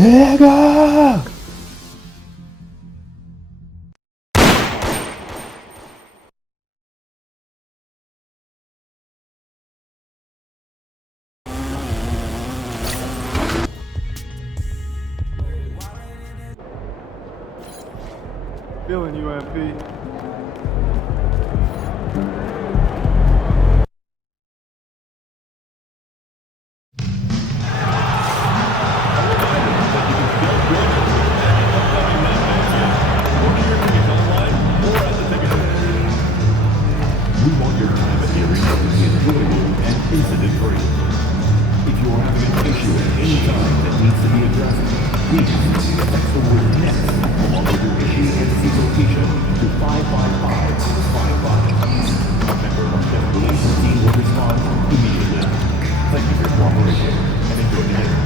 내가 Feeling you, MP. We want your time at the arena to be enjoyable and incident-free. If you are having an issue at any time that needs to be addressed, please text the word NEXT along with your issue and citation to 55555. A member of the police team will respond immediately. Thank you for your cooperation and enjoy the game.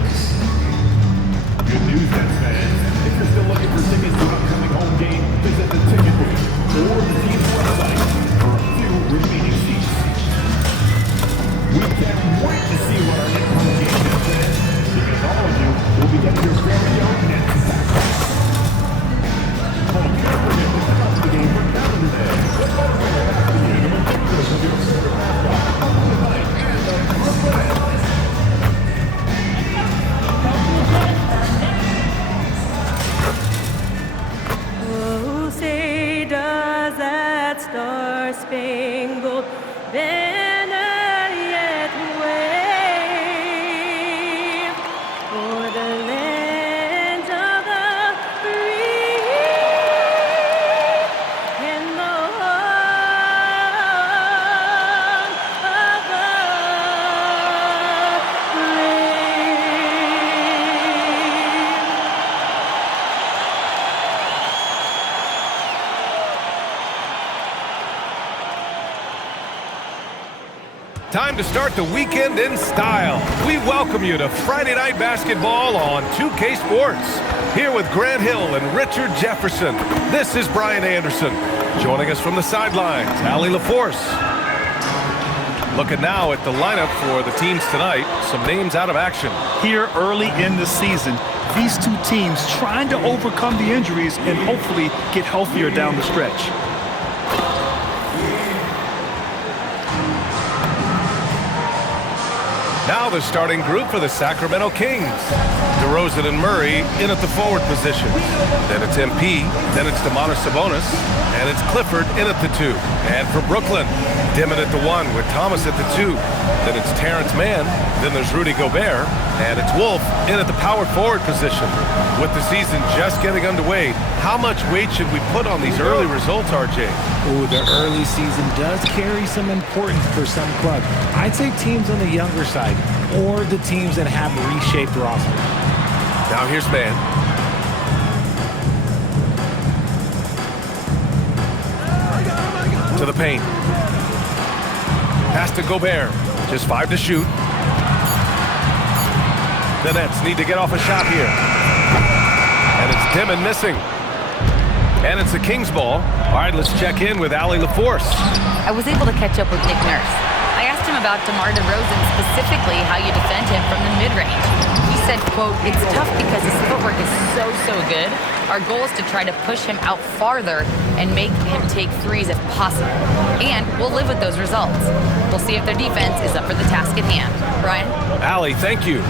Good news, Nets fans. If you're still looking for tickets to an upcoming home game, visit the ticket booth or the team's website for a few remaining seats. We can't wait to see what our next home game is, fans, because all of you will be getting your very own Nets backpack. Oh, can't forget to check out the game for Calendar Day. What better way to have the game than pictures of your favorite mascot, Uncle Mike, and the Brooklyn Nets? Oh, say does that star-spangled banner yet wave o'er the land of the free and the home of the brave. Time to start the weekend in style. We welcome you to Friday Night Basketball on 2K Sports. Here with Grant Hill and Richard Jefferson, this is Brian Anderson. Joining us from the sidelines, Allie LaForce. Looking now at the lineup for the teams tonight, some names out of action. Here early in the season, these two teams trying to overcome the injuries and hopefully get healthier down the stretch. Now the starting group for the Sacramento Kings. DeRozan and Murray in at the forward position. Then it's MP, then it's DeMontis Sabonis, and it's Clifford in at the 2. And for Brooklyn, Dimon at the 1 with Thomas at the 2. Then it's Terrence Mann, then there's Rudy Gobert, and it's Wolf in at the power forward position. With the season just getting underway, how much weight should we put on these early results, RJ? Oh, the early season does carry some importance for some clubs. I'd say teams on the younger side or the teams that have reshaped rosters. Now here's Mann. To the paint. Pass to Gobert. Just 5 to shoot. The Nets need to get off a shot here. And it's Dimon missing. And it's the Kings ball. All right, let's check in with Allie LaForce. I was able to catch up with Nick Nurse. I asked him about DeMar DeRozan, specifically how you defend him from the mid-range. He said, quote, "It's tough because his footwork is so good. Our goal is to try to push him out farther and make him take threes if possible. And we'll live with those results. We'll see if their defense is up for the task at hand." Brian? Allie, thank you.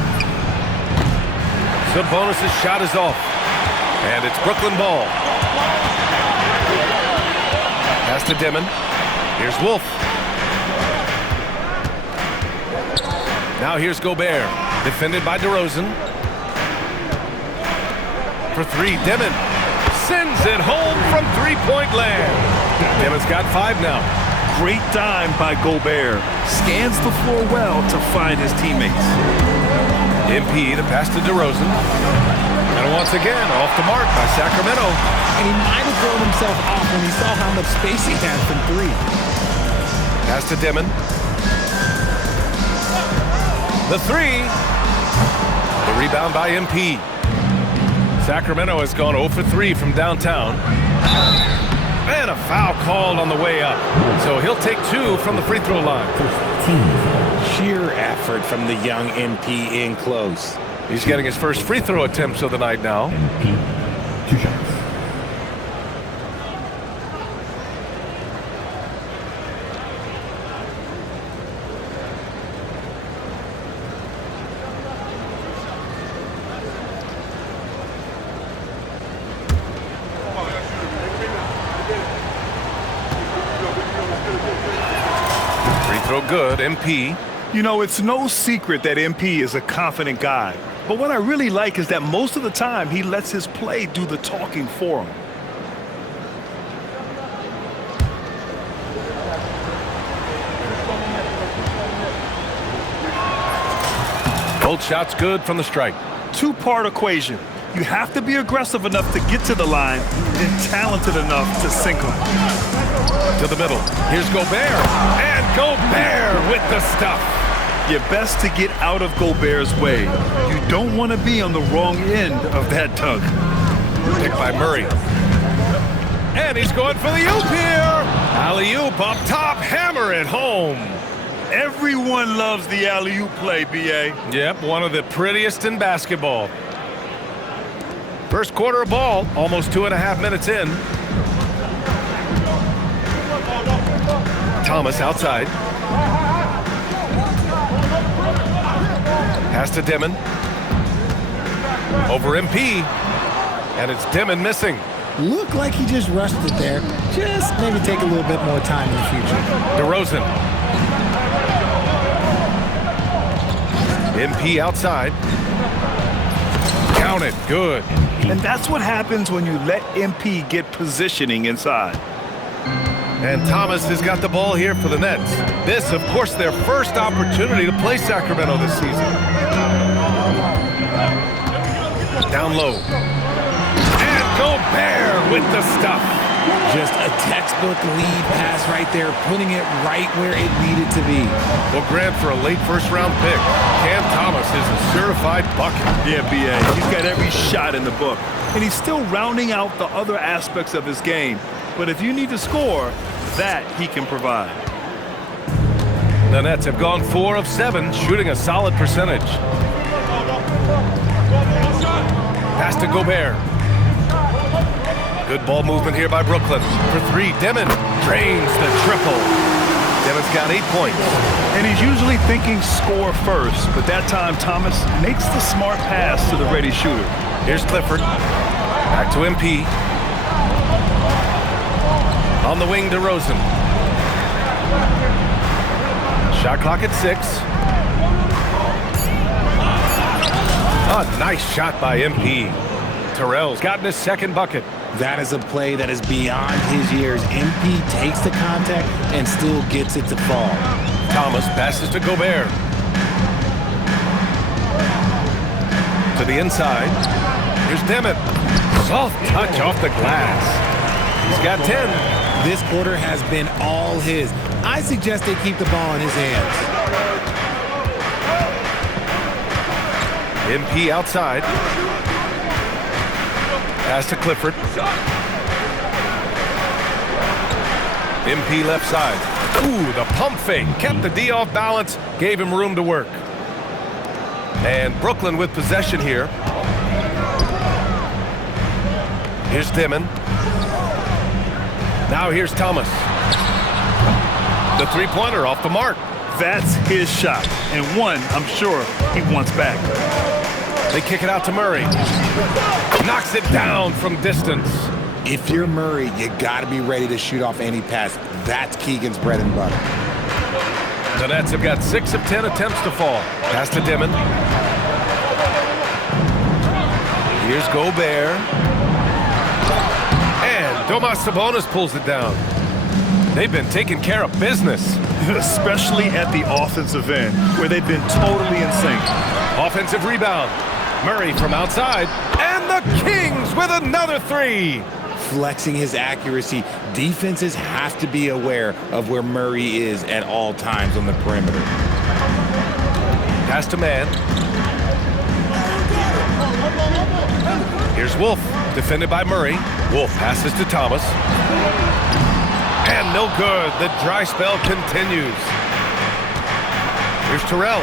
Sabonis' shot is off. And it's Brooklyn ball. Pass to Dimon. Here's Wolf. Now here's Gobert. Defended by DeRozan. For 3, Dimon. Sends it home from three-point land. Dimon's got 5 now. Great dime by Gobert. Scans the floor well to find his teammates. MP, the pass to DeRozan. And once again, off the mark by Sacramento. And he might have thrown himself off when he saw how much space he had from 3. Pass to Dimon. The 3. The rebound by MP. Sacramento has gone 0 for 3 from downtown. And a foul called on the way up. So he'll take 2 from the free throw line. Sheer effort from the young MP in close. He's getting his first free throw attempts of the night now. MP, 2 shots. Free throw good, MP. You know, it's no secret that MP is a confident guy. But what I really like is that most of the time he lets his play do the talking for him. Both shots good from the stripe. Two-part equation. You have to be aggressive enough to get to the line and talented enough to sink them. To the middle. Here's Gobert. And Gobert with the stuff. You're best to get out of Gobert's way. You don't want to be on the wrong end of that tug. Picked by Murray. And he's going for the oop here. Alley-oop up top. Hammer it home. Everyone loves the alley-oop play, B.A. Yep, one of the prettiest in basketball. First quarter of ball, almost 2.5 minutes in. Thomas outside. Pass to Dimon. Over MP. And it's Dimon missing. Looked like he just rushed it there. Just maybe take a little bit more time in the future. DeRozan. MP outside. Count it. Good. And that's what happens when you let MP get positioning inside. And Thomas has got the ball here for the Nets. This, of course, their first opportunity to play Sacramento this season. Down low. And Gobert with the stuff. Just a textbook lead pass right there, putting it right where it needed to be. Well, Grant, for a late first-round pick, Cam Thomas is a certified bucket. Yeah, B.A. He's got every shot in the book. And he's still rounding out the other aspects of his game. But if you need to score, that he can provide. The Nets have gone 4 of 7, shooting a solid percentage. Pass to Gobert. Good ball movement here by Brooklyn. For 3, Dimon drains the triple. Dimon's got 8 points. And he's usually thinking score first, but that time Thomas makes the smart pass to the ready shooter. Here's Clifford. Back to MP. On the wing, DeRozan. Shot clock at 6. A nice shot by MP. Terrell's gotten his second bucket. That is a play that is beyond his years. MP takes the contact and still gets it to fall. Thomas passes to Gobert. To the inside. Here's Dimon. Soft touch off the glass. He's got 10. This quarter has been all his. I suggest they keep the ball in his hands. MP outside. Pass to Clifford. MP left side. Ooh, the pump fake. Kept the D off balance. Gave him room to work. And Brooklyn with possession here. Here's Dimon. Now here's Thomas. The three-pointer off the mark. That's his shot, and one I'm sure he wants back. They kick it out to Murray. Knocks it down from distance. If you're Murray, you got to be ready to shoot off any pass. That's Keegan's bread and butter. The Nets have got 6 of 10 attempts to fall. Pass to Dimon. Here's Gobert. And Domas Sabonis pulls it down. They've been taking care of business. Especially at the offensive end, where they've been totally in sync. Offensive rebound. Murray from outside. And the Kings with another 3. Flexing his accuracy. Defenses have to be aware of where Murray is at all times on the perimeter. Pass to man. Here's Wolf, defended by Murray. Wolf passes to Thomas. And no good. The dry spell continues. Here's Terrell.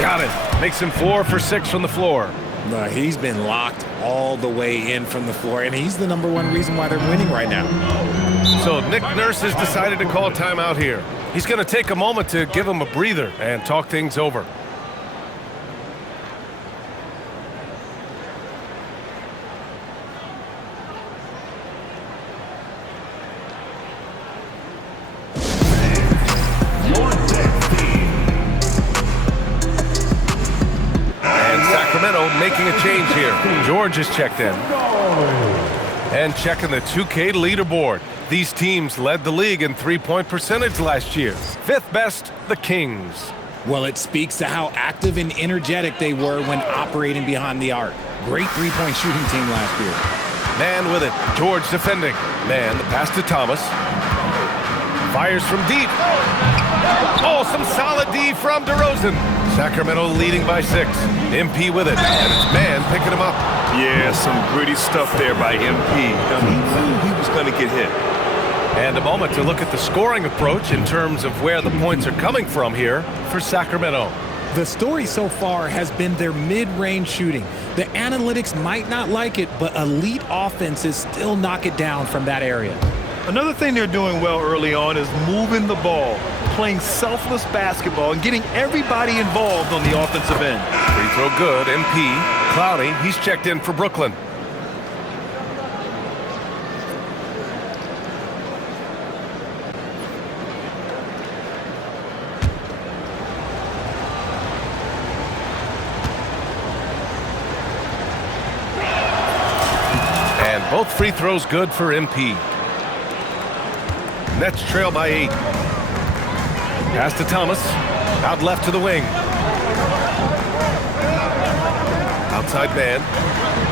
Got it. Makes him 4 for 6 from the floor. No, he's been locked all the way in from the floor, and he's the #1 reason why they're winning right now. So Nick Nurse has decided to call timeout here. He's going to take a moment to give him a breather and talk things over. Making a change here. George is checked in. And checking the 2K leaderboard. These teams led the league in three-point percentage last year. 5th best, the Kings. Well, it speaks to how active and energetic they were when operating behind the arc. Great three-point shooting team last year. Man with it. George defending. Man, the pass to Thomas. Fires from deep. Oh, some solid D from DeRozan. Sacramento leading by 6. MP with it, and it's Man picking him up. Yeah, some gritty stuff there by MP. Now, he knew he was going to get hit. And a moment to look at the scoring approach in terms of where the points are coming from here for Sacramento. The story so far has been their mid-range shooting. The analytics might not like it, but elite offenses still knock it down from that area. Another thing they're doing well early on is moving the ball, playing selfless basketball, and getting everybody involved on the offensive end. Free throw good. MP. Clowney, he's checked in for Brooklyn. And both free throws good for MP. Nets trail by 8. Pass to Thomas. Out left to the wing. Outside man.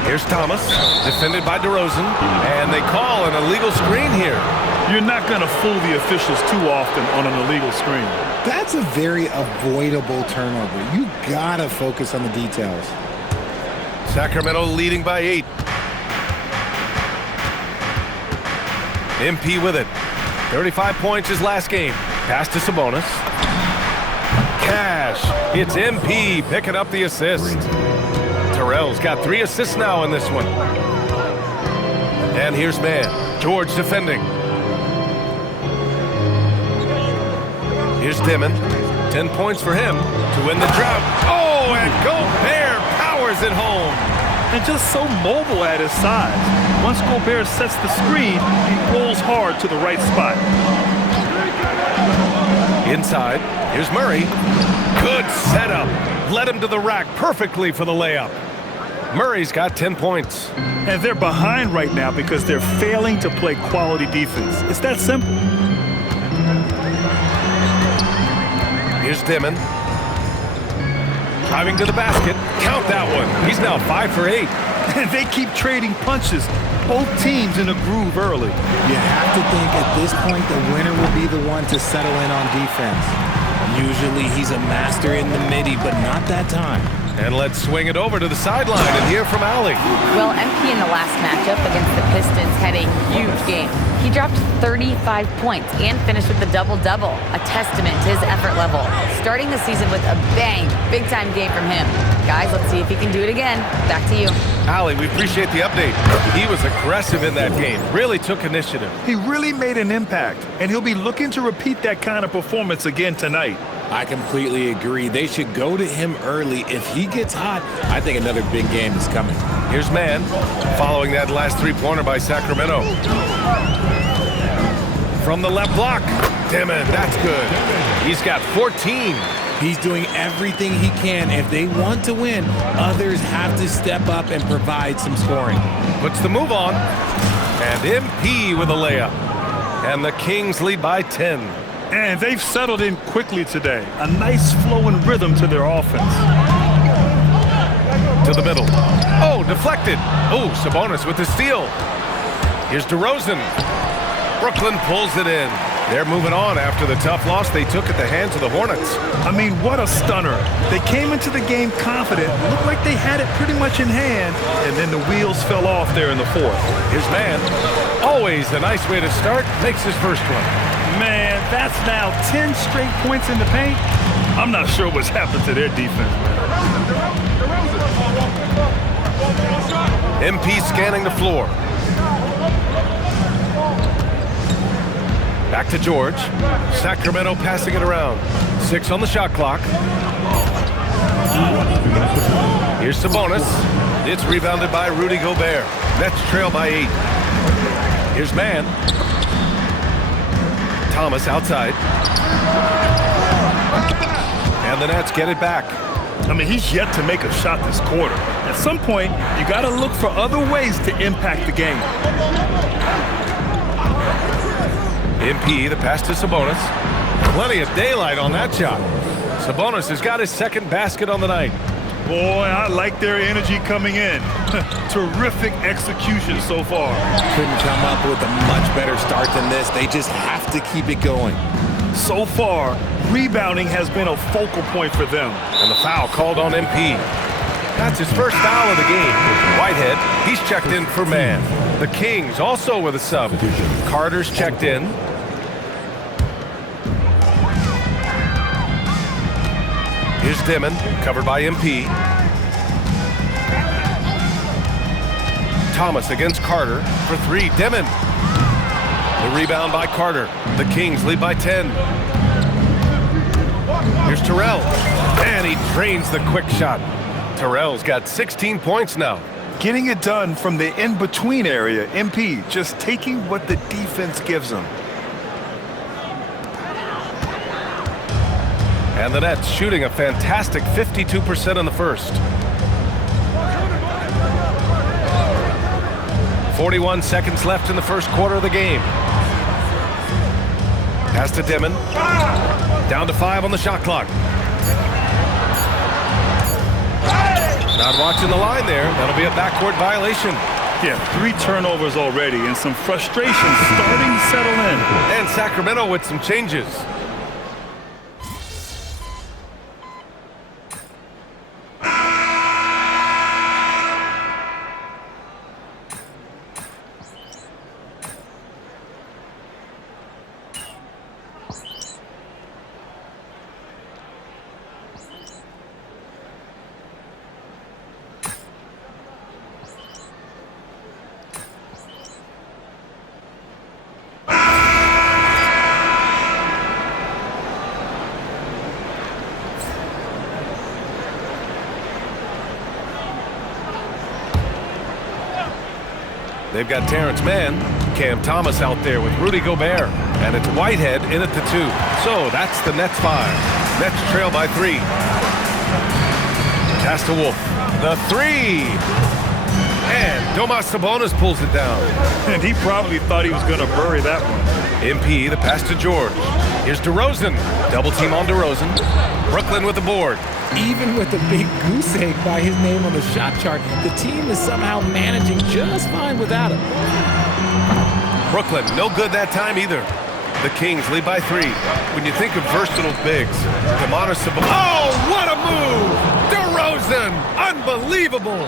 Here's Thomas. Defended by DeRozan. And they call an illegal screen here. You're not going to fool the officials too often on an illegal screen. That's a very avoidable turnover. You gotta focus on the details. Sacramento leading by 8. MP with it. 35 points his last game. Pass to Sabonis. Cash. It's MP picking up the assist. Terrell's got 3 assists now in this one. And here's Man. George defending. Here's Dimon. 10 points for him to win the drought. Oh, and Gobert powers it home. And just so mobile at his size. Once Gobert sets the screen, he rolls hard to the right spot. Inside, here's Murray. Good setup. Led him to the rack perfectly for the layup. Murray's got 10 points. And they're behind right now because they're failing to play quality defense. It's that simple. Here's Dimon. Driving to the basket. Count that one. He's now 5 for 8. And they keep trading punches. Both teams in a groove early. You have to think at this point the winner will be the one to settle in on defense. Usually he's a master in the midi, but not that time. And let's swing it over to the sideline and hear from Allie. Well, MP in the last matchup against the Pistons had a huge game. He dropped 35 points and finished with a double-double, a testament to his effort level. Starting the season with a bang, big-time game from him. Guys, let's see if he can do it again. Back to you. Allie, we appreciate the update. He was aggressive in that game, really took initiative. He really made an impact, and he'll be looking to repeat that kind of performance again tonight. I completely agree. They should go to him early. If he gets hot, I think another big game is coming. Here's Man, following that last three-pointer by Sacramento. From the left block, Dimon, that's good. He's got 14. He's doing everything he can. If they want to win, others have to step up and provide some scoring. Puts the move on, and MP with a layup. And the Kings lead by 10. And they've settled in quickly today. A nice flow and rhythm to their offense. To the middle. Oh, deflected. Oh, Sabonis with the steal. Here's DeRozan. Brooklyn pulls it in. They're moving on after the tough loss they took at the hands of the Hornets. I mean, what a stunner. They came into the game confident, looked like they had it pretty much in hand, and then the wheels fell off there in the fourth. Here's Man. Always a nice way to start. Makes his first one. Man, that's now 10 straight points in the paint. I'm not sure what's happened to their defense, man. MP scanning the floor. Back to George. Sacramento passing it around. 6 on the shot clock. Here's Sabonis. It's rebounded by Rudy Gobert. Nets trail by 8. Here's Mann. Thomas outside. And the Nets get it back. I mean, he's yet to make a shot this quarter. At some point, you got to look for other ways to impact the game. MP, the pass to Sabonis. Plenty of daylight on that shot. Sabonis has got his second basket on the night. Boy, I like their energy coming in. Terrific execution so far. Couldn't come up with a much better start than this. They just have to keep it going. So far, rebounding has been a focal point for them. And the foul called on MP. That's his first foul of the game. Whitehead, he's checked in for Mann. The Kings also with a sub. Carter's checked in. Here's Dimon, covered by MP. Thomas against Carter for 3. Dimon. The rebound by Carter. The Kings lead by 10. Here's Terrell. And he drains the quick shot. Terrell's got 16 points now. Getting it done from the in-between area, MP just taking what the defense gives them. And the Nets shooting a fantastic 52% in the first. 41 seconds left in the first quarter of the game. Pass to Dimon. Down to 5 on the shot clock. Not watching the line there. That'll be a backcourt violation. Yeah, 3 turnovers already and some frustration starting to settle in. And Sacramento with some changes. They've got Terrence Mann, Cam Thomas out there with Rudy Gobert, and it's Whitehead in at the 2. So that's the Nets 5. Nets trail by 3. Pass to Wolf. The 3. And Domas Sabonis pulls it down. And he probably thought he was going to bury that one. MP, the pass to George. Here's DeRozan. Double team on DeRozan. Brooklyn with the board. Even with a big goose egg by his name on the shot chart, the team is somehow managing just fine without him. Brooklyn, no good that time either. The Kings lead by 3. When you think of versatile bigs, DeMar Sabonis. Oh, what a move! DeRozan, unbelievable!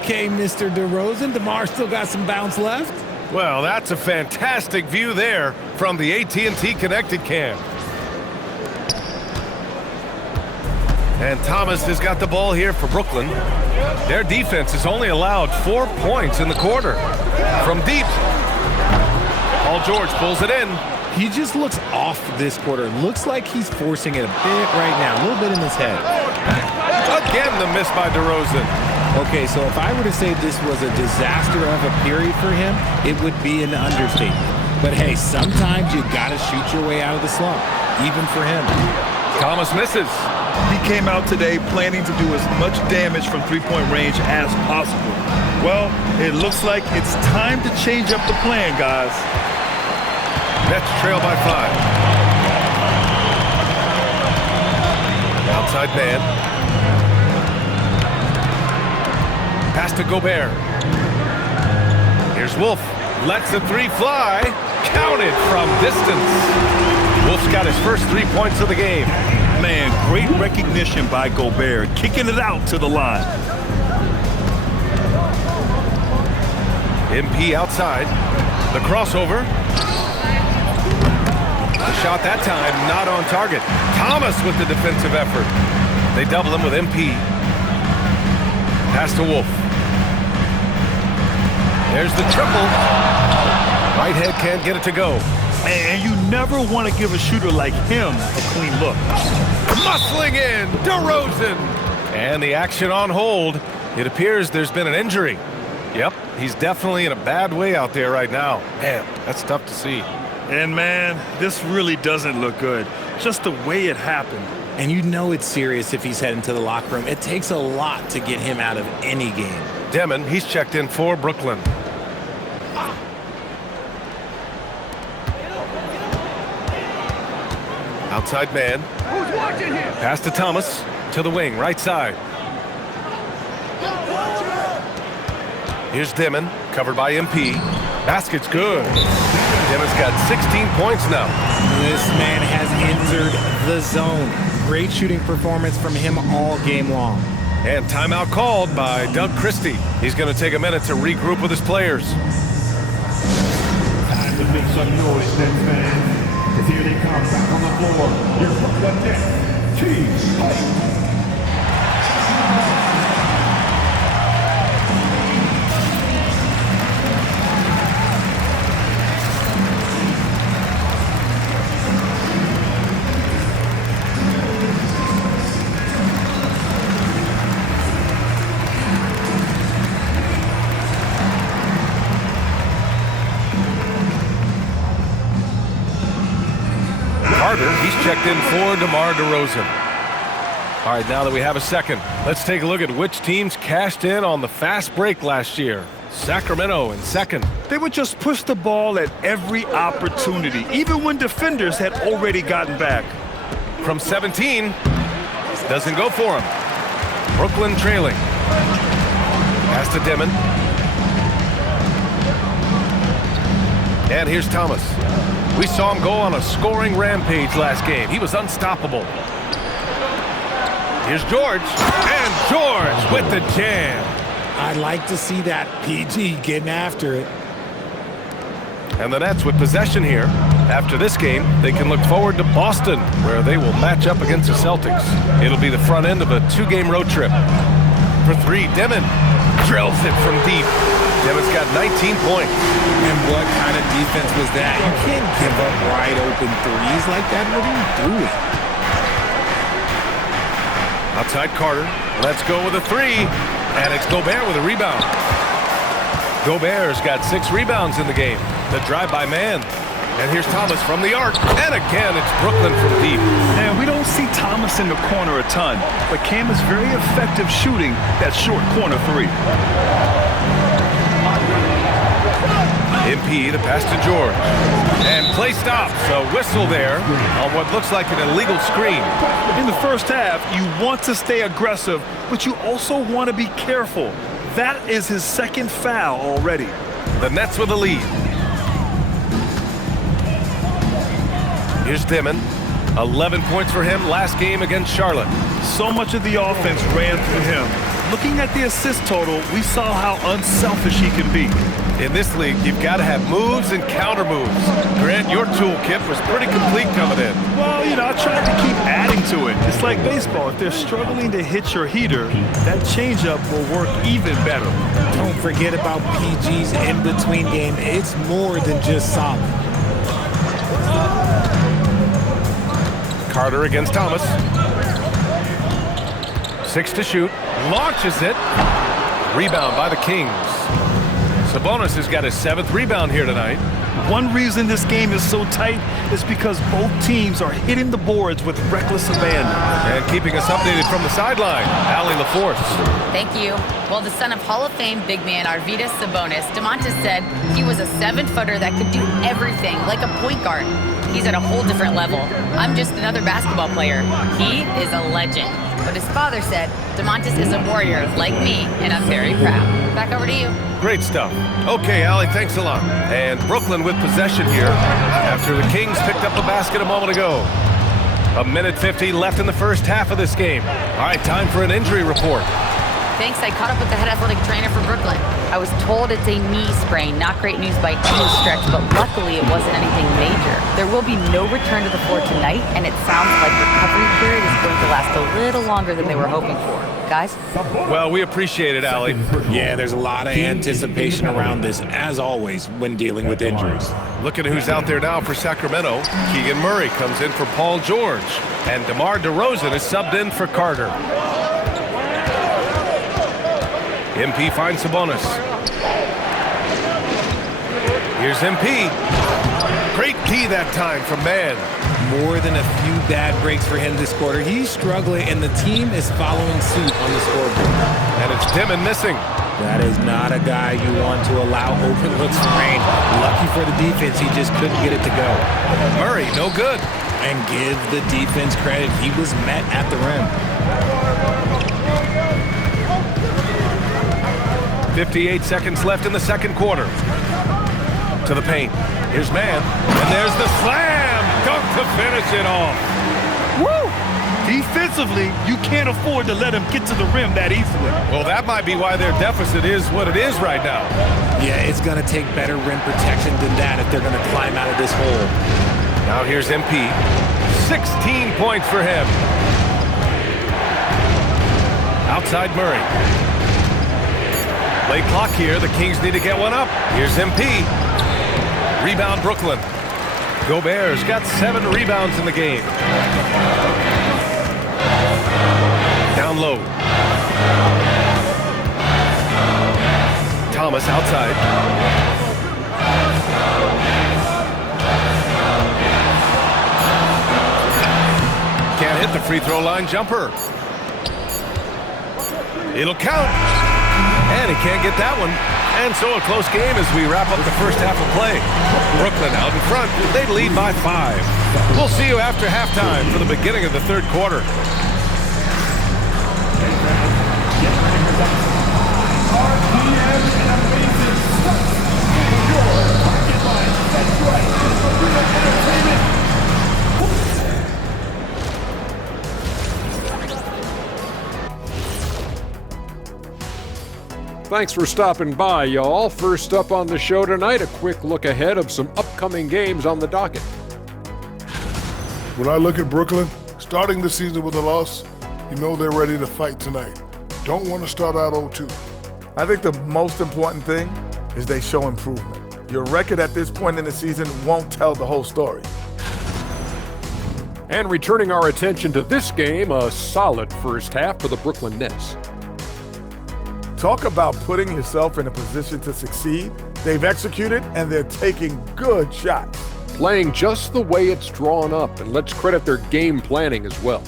Okay, Mr. DeRozan, DeMar still got some bounce left. Well, that's a fantastic view there from the AT&T Connected Cam. And Thomas has got the ball here for Brooklyn. Their defense has only allowed 4 points in the quarter. From deep, Paul George pulls it in. He just looks off this quarter. Looks like he's forcing it a bit right now, a little bit in his head. Again, the miss by DeRozan. Okay, so if I were to say this was a disaster of a period for him, it would be an understatement. But hey, sometimes you gotta shoot your way out of the slump, even for him. Thomas misses. He came out today planning to do as much damage from three-point range as possible. Well, it looks like it's time to change up the plan, guys. Nets trail by 5. Outside man. Pass to Gobert. Here's Wolf. Lets the 3 fly. Counted from distance. Wolf's got his first 3 points of the game. Man, great recognition by Gobert, kicking it out to the line. MP outside. The crossover. The shot that time not on target. Thomas with the defensive effort. They double him with MP. Pass to Wolf. There's the triple. Whitehead can't get it to go. And you never want to give a shooter like him a clean look. Muscling in, DeRozan. And the action on hold. It appears there's been an injury. Yep, he's definitely in a bad way out there right now. Man, that's tough to see. And man, this really doesn't look good. Just the way it happened. And you know it's serious if he's heading to the locker room. It takes a lot to get him out of any game. Demon, he's checked in for Brooklyn. Outside man. Pass to Thomas. To the wing, right side. Here's Demon, covered by MP. Basket's good. Demon's got 16 points now. This man has entered the zone. Great shooting performance from him all game long. And timeout called by Doug Christie. He's going to take a minute to regroup with his players. Time to make some noise, Nets fans. Because here they come back on the floor. Your Brooklyn Nets. Team fight. He's checked in for DeMar DeRozan. All right, now that we have a second, let's take a look at which teams cashed in on the fast break last year. Sacramento in second. They would just push the ball at every opportunity, even when defenders had already gotten back. From 17, doesn't go for him. Brooklyn trailing. Pass to Demon. And here's Thomas. We saw him go on a scoring rampage last game. He was unstoppable. Here's George. And George with the jam. I'd like to see that PG getting after it. And the Nets with possession here. After this game, they can look forward to Boston, where they will match up against the Celtics. It'll be the front end of a two-game road trip. For three, Demon drills it from deep. Demon's got 19 points. And what kind of defense was that? You can't give up wide open threes like that. What are you doing? Outside Carter. Let's go with a three. And it's Gobert with a rebound. Gobert's got 6 rebounds in the game. The drive-by man. And here's Thomas from the arc. And again, it's Brooklyn from deep. And we don't see Thomas in the corner a ton, but Cam is very effective shooting that short corner three. MP, the pass to George. And play stops. A whistle there on what looks like an illegal screen. In the first half, you want to stay aggressive, but you also want to be careful. That is his second foul already. The Nets with the lead. Here's Demon. 11 points for him last game against Charlotte. So much of the offense ran through him. Looking at the assist total, we saw how unselfish he can be. In this league, you've got to have moves and counter moves. Grant, your toolkit was pretty complete coming in. Well, you know, I tried to keep adding to it. It's like baseball. If they're struggling to hit your heater, that changeup will work even better. Don't forget about PG's in-between game. It's more than just solid. Carter against Thomas. 6 to shoot. Launches it. Rebound by the Kings. Sabonis has got his 7th rebound here tonight. One reason this game is so tight is because both teams are hitting the boards with reckless abandon. And keeping us updated from the sideline, Allie LaForce. Thank you. Well, the son of Hall of Fame big man Arvydas Sabonis, DeMontis said he was a 7-footer that could do everything, like a point guard. He's at a whole different level. I'm just another basketball player. He is a legend. But his father said, DeMontis is a warrior like me, and I'm very proud. Back over to you. Great stuff. Okay, Allie, thanks a lot. And Brooklyn with possession here after the Kings picked up the basket a moment ago. 1:50 left in the first half of this game. All right, time for an injury report. Thanks, I caught up with the head athletic trainer for Brooklyn. I was told it's a knee sprain, not great news by any stretch, but luckily it wasn't anything major. There will be no return to the floor tonight, and it sounds like recovery period is going to last a little longer than they were hoping for. Guys? Well, we appreciate it, Allie. Yeah, there's a lot of anticipation around this, as always, when dealing with injuries. Look at who's out there now for Sacramento. Keegan Murray comes in for Paul George, and DeMar DeRozan is subbed in for Carter. MP finds Sabonis. Here's MP. Great D that time from Mann. More than a few bad breaks for him this quarter. He's struggling, and the team is following suit on the scoreboard. And it's Dimon missing. That is not a guy you want to allow open looks from range. Lucky for the defense, he just couldn't get it to go. Murray, no good. And give the defense credit. He was met at the rim. 58 seconds left in the second quarter. To the paint. Here's Mann. And there's the slam. Dunk to finish it off. Woo! Defensively, you can't afford to let him get to the rim that easily. Well, that might be why their deficit is what it is right now. Yeah, it's going to take better rim protection than that if they're going to climb out of this hole. Now here's MP. 16 points for him. Outside Murray. Late clock here. The Kings need to get one up. Here's MP. Rebound Brooklyn. Gobert's got 7 rebounds in the game. Down low. Thomas outside. Can't hit the free throw line jumper. It'll count. And he can't get that one. And so a close game as we wrap up the first half of play. Brooklyn out in front. They lead by 5. We'll see you after halftime for the beginning of the third quarter. Thanks for stopping by, y'all. First up on the show tonight, a quick look ahead of some upcoming games on the docket. When I look at Brooklyn, starting the season with a loss, you know they're ready to fight tonight. Don't want to start out 0-2. I think the most important thing is they show improvement. Your record at this point in the season won't tell the whole story. And returning our attention to this game, a solid first half for the Brooklyn Nets. Talk about putting yourself in a position to succeed. They've executed, and they're taking good shots. Playing just the way it's drawn up, and let's credit their game planning as well.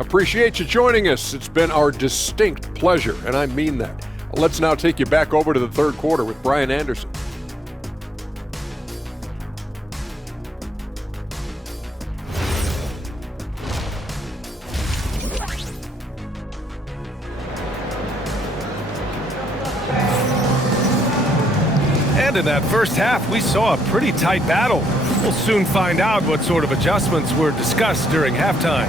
Appreciate you joining us. It's been our distinct pleasure, and I mean that. Let's now take you back over to the third quarter with Brian Anderson. And in that first half, we saw a pretty tight battle. We'll soon find out what sort of adjustments were discussed during halftime.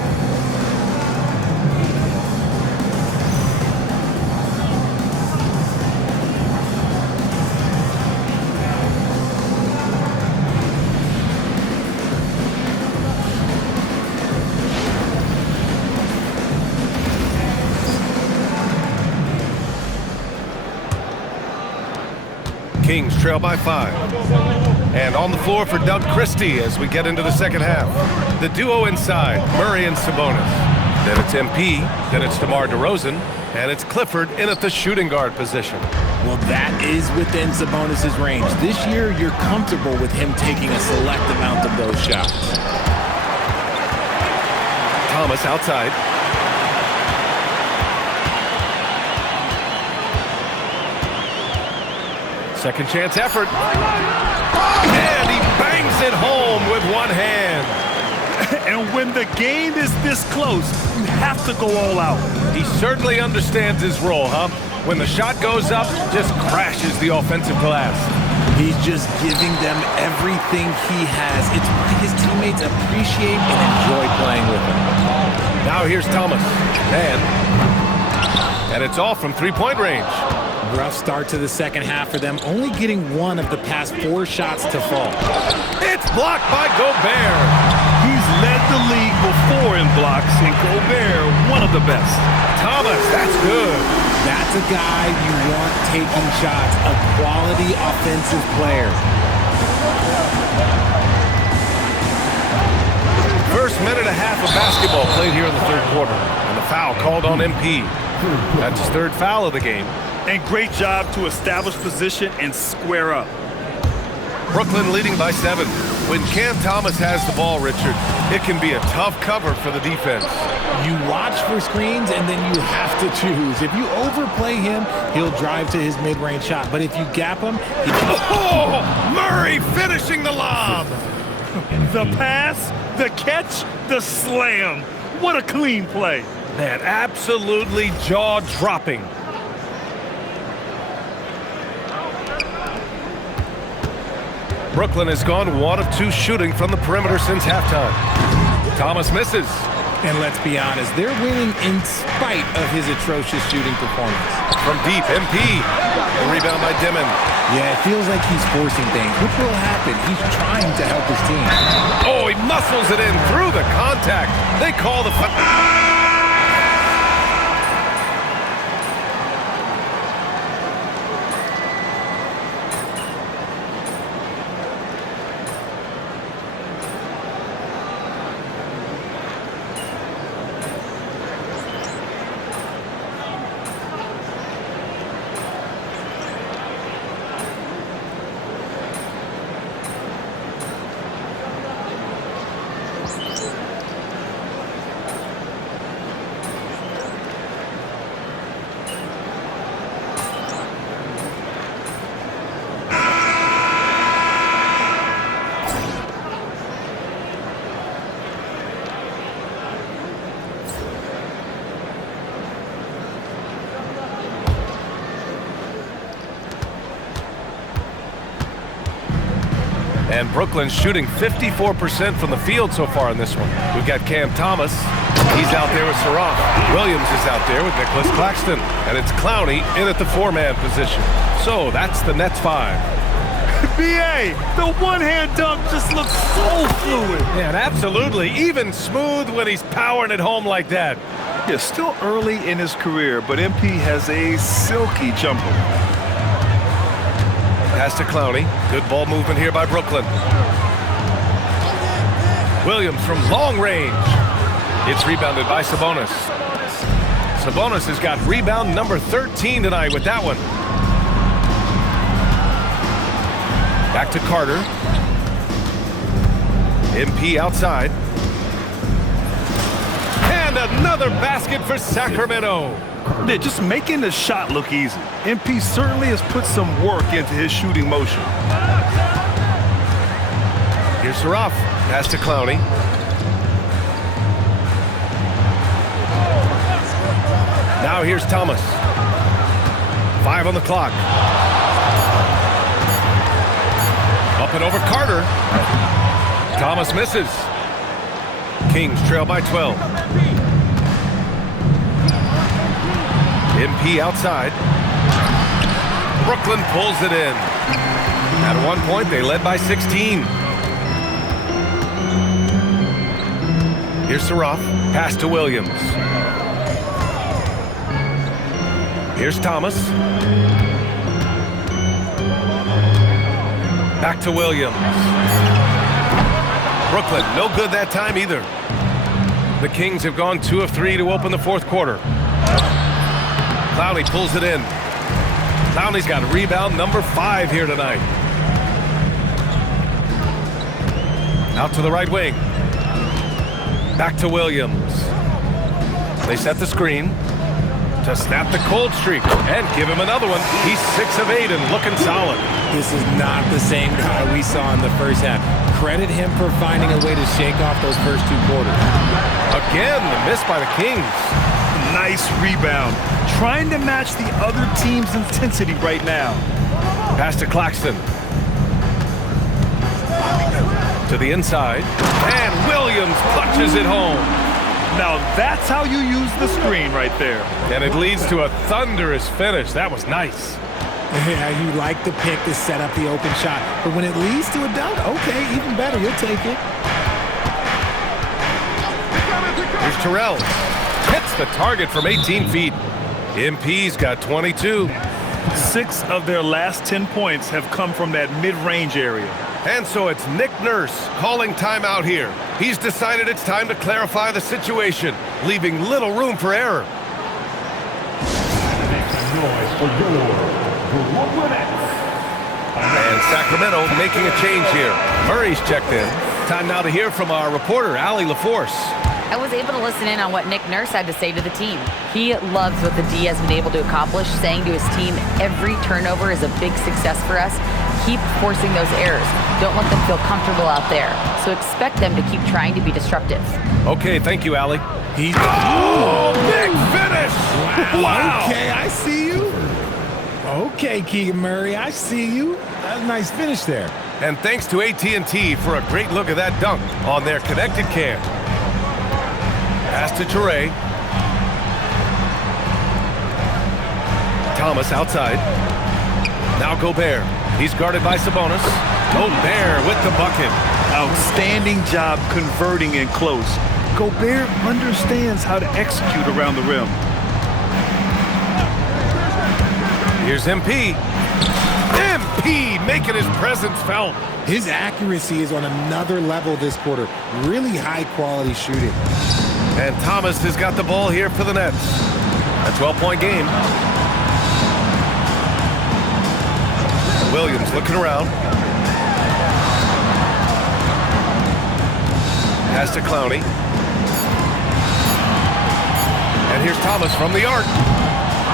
Kings trail by 5. And on the floor for Doug Christie as we get into the second half. The duo inside, Murray and Sabonis. Then it's MP, then it's DeMar DeRozan, and it's Clifford in at the shooting guard position. Well, that is within Sabonis' range. This year, you're comfortable with him taking a select amount of those shots. Thomas outside. Second chance effort. And he bangs it home with one hand. And when the game is this close, you have to go all out. He certainly understands his role, huh? When the shot goes up, just crashes the offensive glass. He's just giving them everything he has. It's why his teammates appreciate and enjoy playing with him. Now here's Thomas. And it's all from three-point range. Rough start to the second half for them, only getting one of the past 4 shots to fall. It's blocked by Gobert. He's led the league before in blocks, and Gobert, one of the best. Thomas, that's good. That's a guy you want taking shots, a quality offensive player. First minute and a half of basketball played here in the third quarter. And the foul called on MP. That's his 3rd foul of the game. And great job to establish position and square up. Brooklyn leading by 7. When Cam Thomas has the ball, Richard, it can be a tough cover for the defense. You watch for screens, and then you have to choose. If you overplay him, he'll drive to his mid-range shot. But if you gap him, Murray finishing the lob. The pass, the catch, the slam. What a clean play. Man, absolutely jaw-dropping. Brooklyn has gone 1 of 2 shooting from the perimeter since halftime. Thomas misses. And let's be honest, they're winning in spite of his atrocious shooting performance. From deep, MP. The rebound by Dimon. Yeah, it feels like he's forcing things, which will happen. He's trying to help his team. Oh, he muscles it in through the contact. They call the foul. And Brooklyn's shooting 54% from the field so far in this one. We've got Cam Thomas. He's out there with Saraf. Williams is out there with Nicholas Claxton. And it's Clowney in at the 4-man position. So that's the Nets 5. B.A., the one-hand dunk just looks so fluid. Yeah, and absolutely. Even smooth when he's powering it home like that. Yeah, still early in his career, but MP has a silky jumper. Pass to Clowney. Good ball movement here by Brooklyn. Williams from long range. It's rebounded by Sabonis. Sabonis has got rebound number 13 tonight with that one. Back to Carter. MP outside. And another basket for Sacramento. They're just making the shot look easy. MP certainly has put some work into his shooting motion. Here's Saraf. Pass to Clowney. Now here's Thomas. 5 on the clock. Up and over Carter. Thomas misses. Kings trail by 12. MP outside. Brooklyn pulls it in. At one point, they led by 16. Here's Saraf. Pass to Williams. Here's Thomas. Back to Williams. Brooklyn, no good that time either. The Kings have gone 2 of 3 to open the fourth quarter. Clowney pulls it in. Clowney's got rebound number 5 here tonight. Out to the right wing. Back to Williams. They set the screen to snap the cold streak and give him another one. He's 6 of 8 and looking solid. This is not the same guy we saw in the first half. Credit him for finding a way to shake off those first 2 quarters. Again, the miss by the Kings. Nice rebound. Trying to match the other team's intensity right now. Pass to Claxton. To the inside. And Williams punches it home. Now that's how you use the screen right there. And it leads to a thunderous finish. That was nice. Yeah, you like the pick to set up the open shot. But when it leads to a dunk, okay, even better. You'll take it. Here's Terrell. Hits the target from 18 feet. MP's got 22. 6 of their last 10 points have come from that mid-range area. And so it's Nick Nurse calling timeout here. He's decided it's time to clarify the situation, leaving little room for error. Make some noise for your Brooklyn Nets. And Sacramento making a change here. Murray's checked in. Time now to hear from our reporter, Allie LaForce. I was able to listen in on what Nick Nurse had to say to the team. He loves what the D has been able to accomplish, saying to his team, every turnover is a big success for us. Keep forcing those errors. Don't let them feel comfortable out there. So expect them to keep trying to be disruptive. Okay, thank you, Allie. He's Big finish! wow. Okay, I see you. Okay, Keegan Murray, I see you. That's a nice finish there. And thanks to AT&T for a great look at that dunk on their connected cam. Pass to Toure. Thomas outside. Now Gobert. He's guarded by Sabonis. Gobert with the bucket. Outstanding job converting in close. Gobert understands how to execute around the rim. Here's MP. MP making his presence felt. His accuracy is on another level this quarter. Really high-quality shooting. And Thomas has got the ball here for the Nets. A 12-point game. Williams looking around. Pass to Clowney. And here's Thomas from the arc.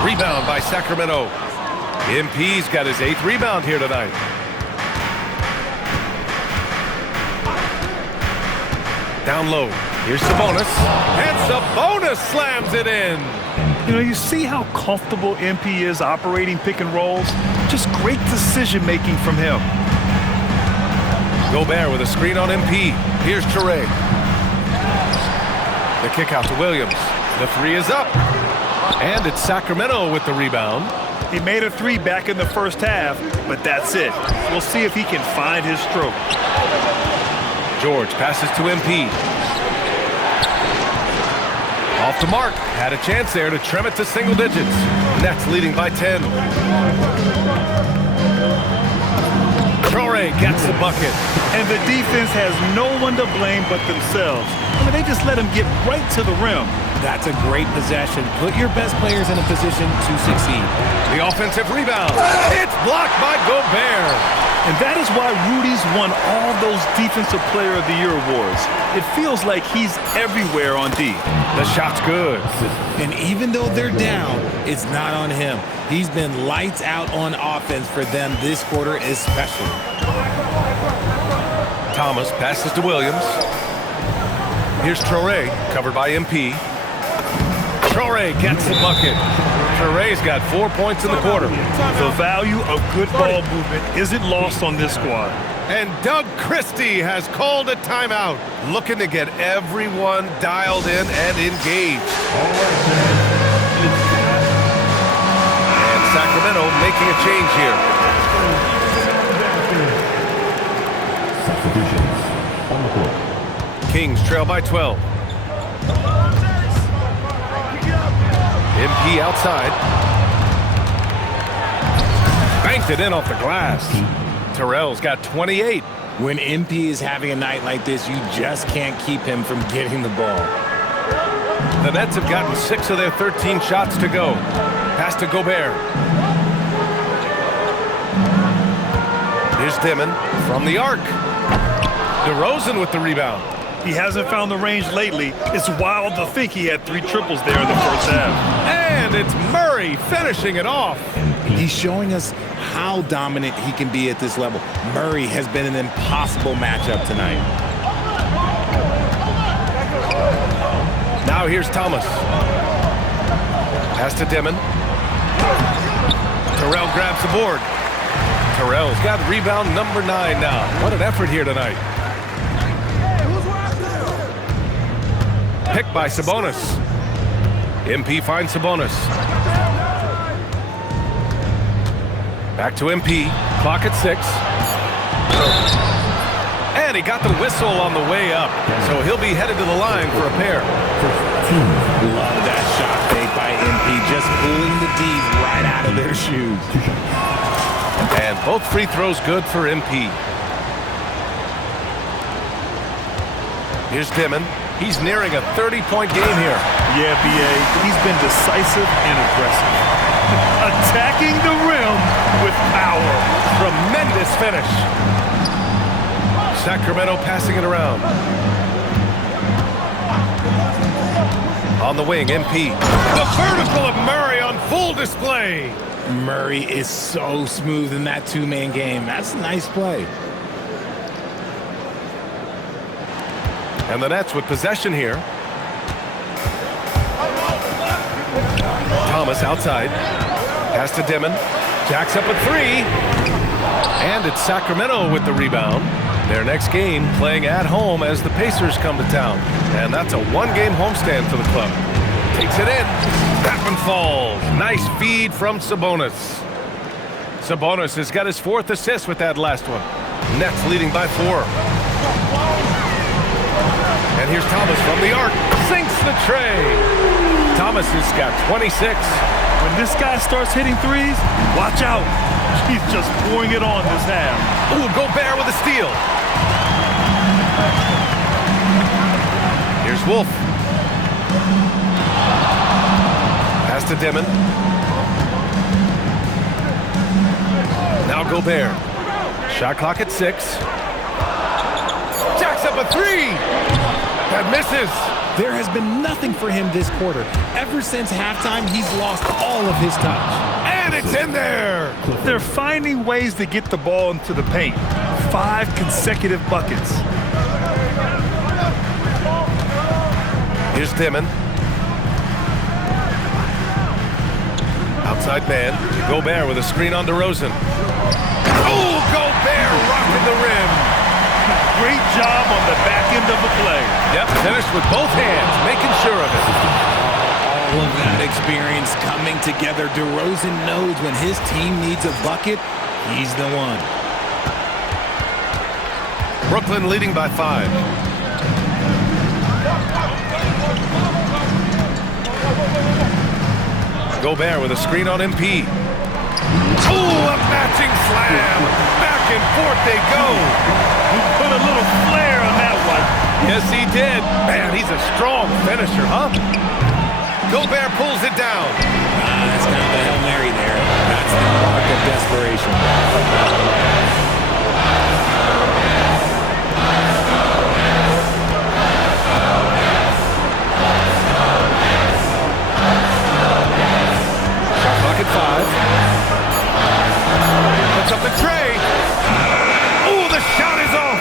Rebound by Sacramento. MP's got his 8th rebound here tonight. Down low. Here's Sabonis. And Sabonis slams it in. You know, you see how comfortable MP is operating pick and rolls? Just great decision-making from him. Gobert with a screen on MP. Here's Toure. The kick out to Williams. The 3 is up. And it's Sacramento with the rebound. He made a 3 back in the first half, but that's it. We'll see if he can find his stroke. George passes to MP. Off the mark. Had a chance there to trim it to single digits. Nets leading by 10. Traore gets the bucket. And the defense has no one to blame but themselves. I mean, they just let him get right to the rim. That's a great possession. Put your best players in a position to succeed. The offensive rebound. It's blocked by Gobert. And that is why Rudy's won all those Defensive Player of the Year awards. It feels like he's everywhere on D. The shot's good. And even though they're down, it's not on him. He's been lights out on offense for them this quarter especially. Thomas passes to Williams. Here's Traore, covered by MP. Traore gets the bucket. Traure's got 4 points in the quarter. The value of good ball movement isn't lost on this squad. And Doug Christie has called a timeout, looking to get everyone dialed in and engaged. And Sacramento making a change here. Substitutions on the court. Kings trail by 12. MP outside. Banked it in off the glass. Terrell's got 28. When MP is having a night like this, you just can't keep him from getting the ball. The Nets have gotten 6 of their 13 shots to go. Pass to Gobert. Here's Dimon from the arc. DeRozan with the rebound. He hasn't found the range lately. It's wild to think he had 3 triples there in the first half. And it's Murray finishing it off. He's showing us how dominant he can be at this level. Murray has been an impossible matchup tonight. Now here's Thomas. Pass to Dimon. Terrell grabs the board. Terrell's got rebound number 9 now. What an effort here tonight. Picked by Sabonis. MP finds Sabonis. Back to MP. Clock at 6. And he got the whistle on the way up. So he'll be headed to the line for a pair. Love that shot fake by MP, just pulling the D right out of their shoes. And both free throws good for MP. Here's Dimon. He's nearing a 30-point game here. Yeah, B.A., he's been decisive and aggressive. Attacking the rim with power. Tremendous finish. Sacramento passing it around. On the wing, MP. The vertical of Murray on full display. Murray is so smooth in that two-man game. That's a nice play. And the Nets with possession here. Thomas outside. Pass to Dimon. Jacks up a 3. And it's Sacramento with the rebound. Their next game playing at home as the Pacers come to town. And that's a one-game homestand for the club. Takes it in. That one falls. Nice feed from Sabonis. Sabonis has got his 4th assist with that last one. Nets leading by 4. And here's Thomas from the arc. Sinks the tray. Thomas has got 26. When this guy starts hitting threes, watch out. He's just pouring it on this half. Ooh, Gobert with a steal. Here's Wolf. Pass to Dimon. Now Gobert. Shot clock at 6. Jacks up a 3. That misses. There has been nothing for him this quarter. Ever since halftime, he's lost all of his touch. And it's in there. They're finding ways to get the ball into the paint. 5 consecutive buckets. Here's Dimon. Outside man. Gobert with a screen on DeRozan. Oh, Gobert rocking the rim. Great job on the back end of the play. Yep, finished with both hands, making sure of it. All of that experience coming together. DeRozan knows when his team needs a bucket, he's the one. Brooklyn leading by 5. Gobert with a screen on MP. Oh, a matching slam. Back and forth they go. He put a little flair on that one. Yes, he did. Man, he's a strong finisher, huh? Gobert pulls it down. That's kind of a Hail Mary there. That's the mark of desperation. Shot clock at 5. Puts up the tray. Oh, the shot is off.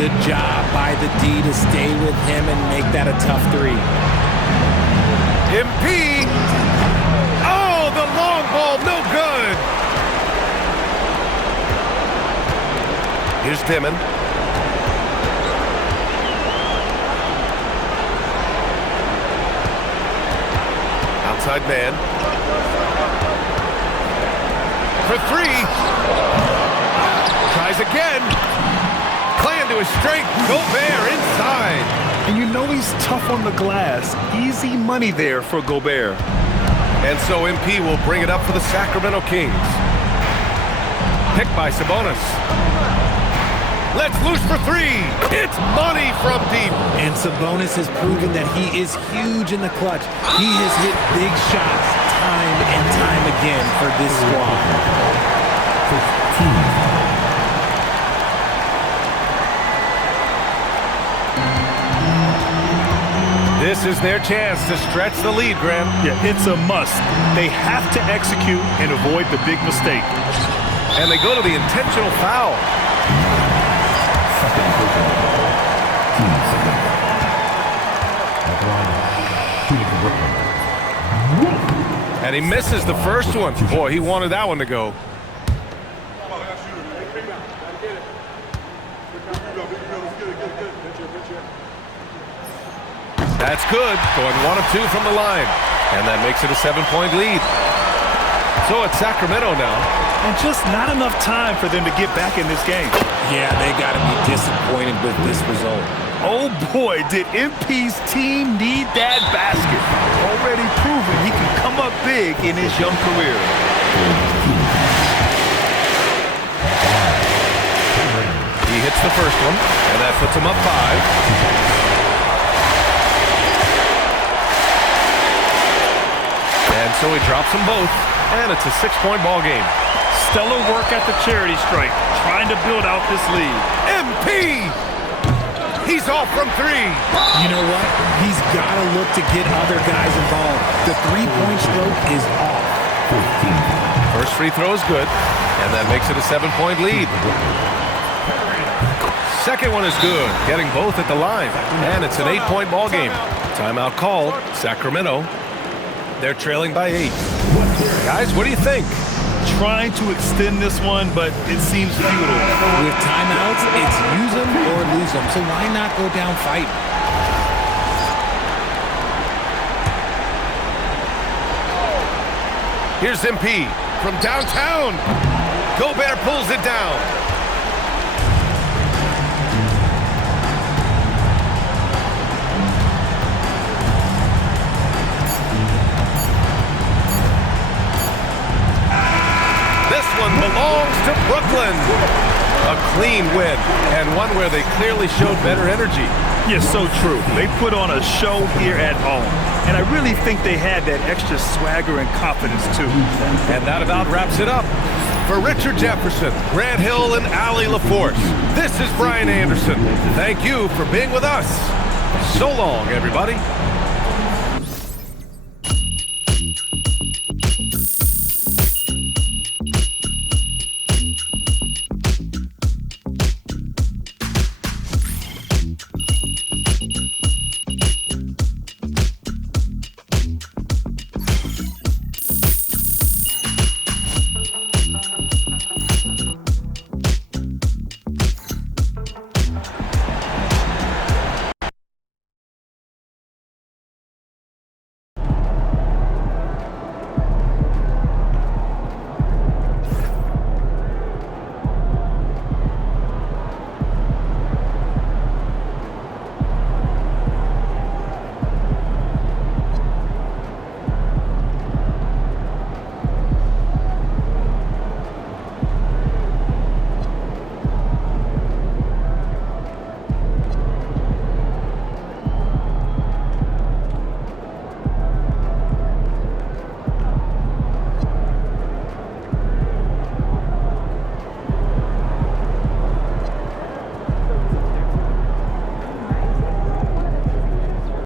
Good job by the D to stay with him and make that a tough 3. MP. Oh, the long ball, no good. Here's Dimon. Outside man. For 3. Tries again. Playing to his strength. Gobert inside. And you know he's tough on the glass. Easy money there for Gobert. And so MP will bring it up for the Sacramento Kings. Picked by Sabonis. Let's loose for 3. It's money from deep. And Sabonis has proven that he is huge in the clutch. He has hit big shots time and time again for this squad. This is their chance to stretch the lead, Graham. Yeah, it's a must. They have to execute and avoid the big mistake. And they go to the intentional foul. And he misses the first one. Boy, he wanted that one to go. That's good, going 1 of 2 from the line. And that makes it a 7-point lead. So it's Sacramento now. And just not enough time for them to get back in this game. Yeah, they got to be disappointed with this result. Oh boy, did MP's team need that basket. Already proven he can come up big in his young career. He hits the first one, and that puts him up 5. And so he drops them both, and it's a 6-point ball game. Stellar work at the charity stripe, trying to build out this lead. MP! He's off from 3. You know what? He's got to look to get other guys involved. The three-point stroke is off. First free throw is good, and that makes it a 7-point lead. Second one is good, getting both at the line, and it's an 8-point ball game. Timeout called, Sacramento. They're trailing by 8. Guys, what do you think? Trying to extend this one, but it seems futile. With timeouts, it's use them or lose them, so why not go down fighting? Here's MP from downtown. Gobert pulls it down. This one belongs to Brooklyn. A clean win, and one where they clearly showed better energy. Yeah, so true. They put on a show here at home, and I really think they had that extra swagger and confidence, too. And that about wraps it up. For Richard Jefferson, Grant Hill, and Allie LaForce, this is Brian Anderson. Thank you for being with us. So long, everybody.